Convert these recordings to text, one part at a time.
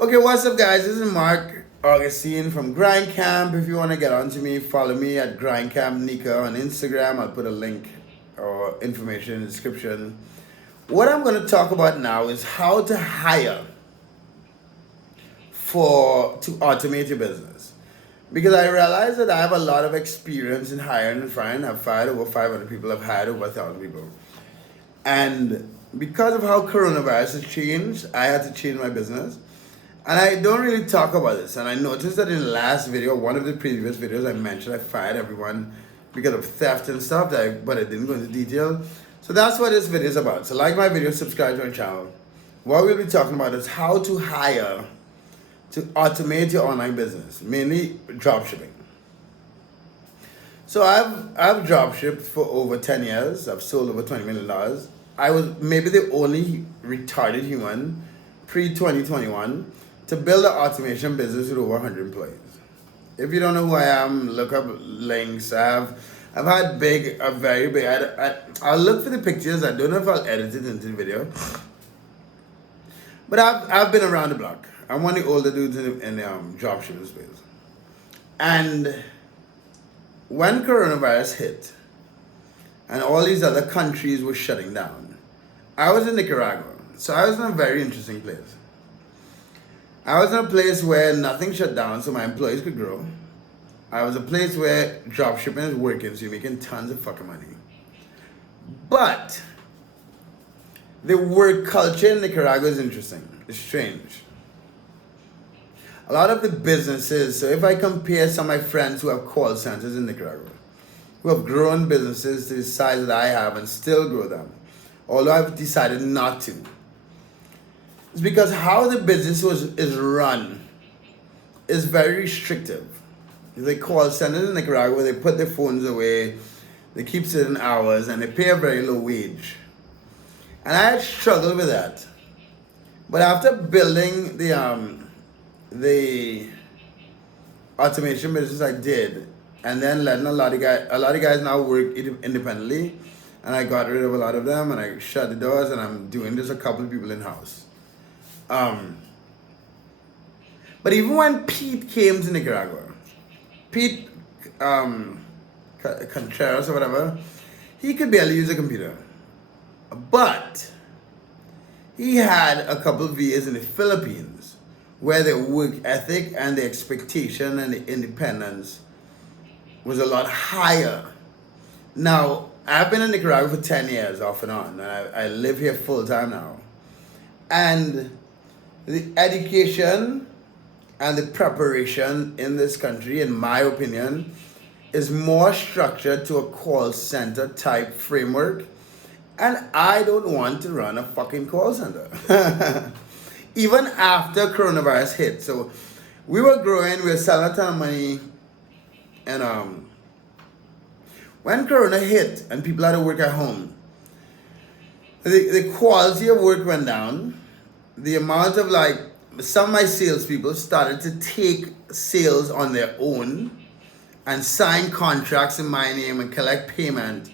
Okay, what's up, guys? This is Marc Augustine from Grind Camp. If you want to get on to me, follow me at Grind Camp Nika on Instagram. I'll put a link or information in the description. What I'm going to talk about now is how to hire to automate your business. Because I realize that I have a lot of experience in hiring and firing. I've fired over 500 people. I've hired over 1,000 people. And because of how coronavirus has changed, I had to change my business. And I don't really talk about this. And I noticed that in the last video, one of the previous videos, I mentioned I fired everyone because of theft and stuff, but I didn't go into detail. So that's what this video is about. So like my video, subscribe to my channel. What we'll be talking about is how to hire to automate your online business, mainly dropshipping. So I've dropshipped for over 10 years. I've sold over $20 million. I was maybe the only retarded human pre-2021 to build an automation business with over 100 employees. If you don't know who I am, look up links. I've had very big. I'll look for the pictures. I don't know if I'll edit it into the video, but I've been around the block. I'm one of the older dudes in the dropshipping space. And when coronavirus hit, and all these other countries were shutting down, I was in Nicaragua, so I was in a very interesting place. I was in a place where nothing shut down, so my employees could grow. I was a place where dropshipping is working, so you're making tons of fucking money. But the work culture in Nicaragua is interesting. It's strange. A lot of the businesses, so if I compare some of my friends who have call centers in Nicaragua, who have grown businesses to the size that I have and still grow them, although I've decided not to, it's because how the business is run is very restrictive. They call centers in Nicaragua, they put their phones away, they keep certain hours, and they pay a very low wage. And I had struggled with that. But after building the automation business I did, and then letting a lot of guys now work independently, and I got rid of a lot of them, and I shut the doors, and I'm doing just a couple of people in-house. But even when Pete came to Nicaragua, Pete Contreras or whatever, he could barely use a computer. But he had a couple of years in the Philippines where the work ethic and the expectation and the independence was a lot higher. Now, I've been in Nicaragua for 10 years off and on, and I live here full time now. And the education and the preparation in this country, in my opinion, is more structured to a call center type framework. And I don't want to run a fucking call center. Even after coronavirus hit. So we were growing, we were selling a ton of money. And when corona hit and people had to work at home, the quality of work went down. The amount of some of my salespeople started to take sales on their own and sign contracts in my name and collect payment,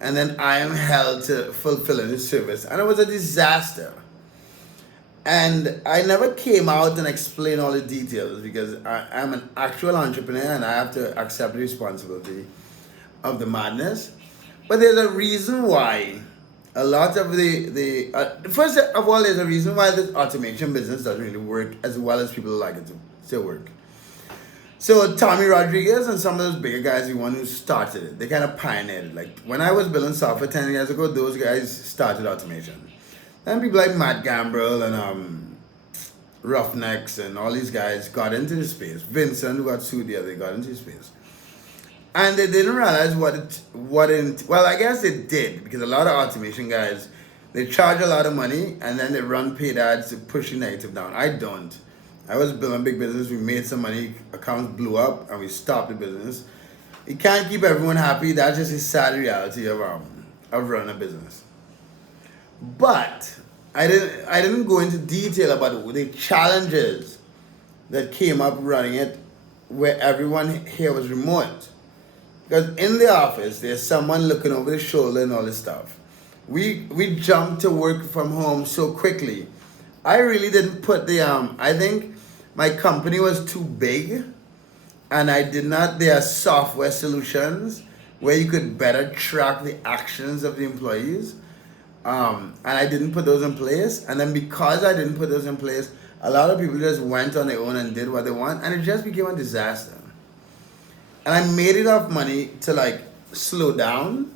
and then I am held to fulfilling the service. And it was a disaster. And I never came out and explained all the details because I'm an actual entrepreneur and I have to accept the responsibility of the madness. But there's a reason why a lot of first of all, there's a reason why this automation business doesn't really work as well as people like it to work. So Tommy Rodriguez and some of those bigger guys, the one who started it, they kind of pioneered it. Like when I was building software 10 years ago, those guys started automation. Then people like Matt Gambrell and Roughnecks and all these guys got into the space. Vincent, who got sued the other day, got into the space. And they didn't realize well, I guess they did, because a lot of automation guys, they charge a lot of money and then they run paid ads to push the negative down. I don't. I was building a big business, we made some money, accounts blew up, and we stopped the business. You can't keep everyone happy, that's just a sad reality of running a business. But I didn't go into detail about the challenges that came up running it where everyone here was remote. Because in the office, there's someone looking over the shoulder and all this stuff. We jumped to work from home so quickly. I really didn't put the I think my company was too big, and I did not. There are software solutions where you could better track the actions of the employees, and I didn't put those in place. And then because I didn't put those in place, a lot of people just went on their own and did what they want, and it just became a disaster. And I made enough money to like slow down.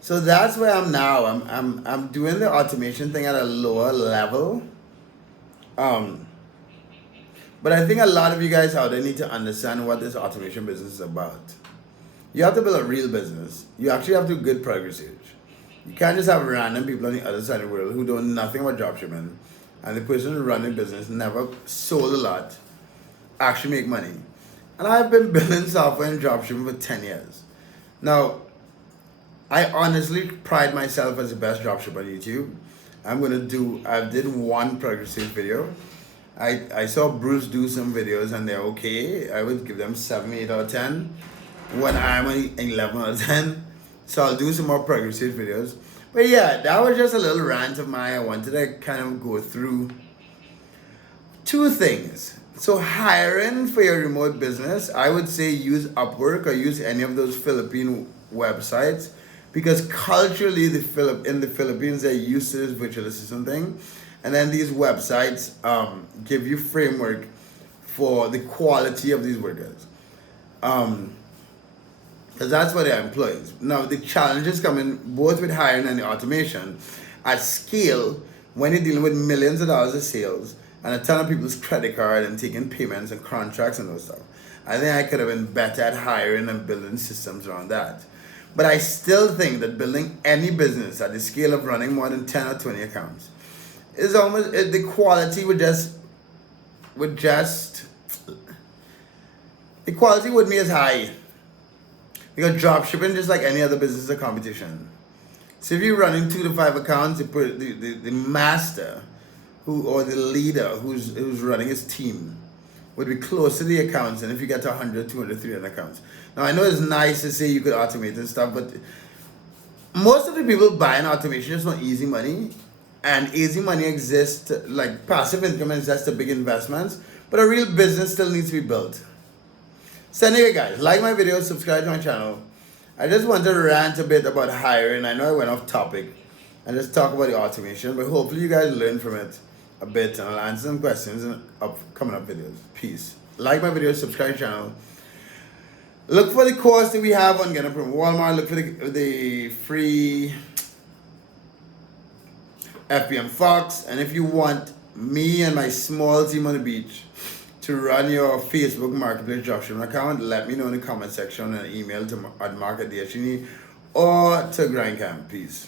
So that's where I'm now. I'm doing the automation thing at a lower level. Um, but I think a lot of you guys out there need to understand what this automation business is about. You have to build a real business. You actually have to do good product research. You can't just have random people on the other side of the world who know nothing about dropshipping, and the person running the business never sold a lot, actually make money. And I've been building software and dropshipping for 10 years. Now, I honestly pride myself as the best dropshipper on YouTube. I did one product research video. I saw Bruce do some videos and they're okay. I would give them 7, 8 out of 10. When I'm an 11 out of 10. So I'll do some more product research videos. But yeah, that was just a little rant of mine. I wanted to kind of go through two things. So hiring for your remote business, I would say use Upwork or use any of those Philippine websites, because culturally in the Philippines they're used to this virtual assistant thing, and then these websites give you framework for the quality of these workers, because that's what they're employees. Now the challenges come in both with hiring and the automation at scale when you're dealing with millions of dollars of sales and a ton of people's credit card and taking payments and contracts and those stuff. I think I could have been better at hiring and building systems around that. But I still think that building any business at the scale of running more than 10 or 20 accounts is almost, the quality the quality wouldn't be as high. Because dropshipping, just like any other business, is a competition. So if you're running 2 to 5 accounts, the master or the leader who's running his team would be close to the accounts, and if you get to 100, 200, 300 accounts. Now I know it's nice to say you could automate and stuff, but most of the people buying automation just want easy money, and easy money exists, like passive income exists to big investments, but a real business still needs to be built. So anyway guys, like my video, subscribe to my channel. I just want to rant a bit about hiring. I know I went off topic and just talk about the automation, but hopefully you guys learn from it a bit, and I'll answer some questions in coming up videos. Peace. Like my video, subscribe to the channel. Look for the course that we have on getting from Walmart. Look for the free FBM Fox. And if you want me and my small team on the beach to run your Facebook Marketplace dropshipping account, let me know in the comment section and email to at Marc at DHini or to Grindcamp. Peace.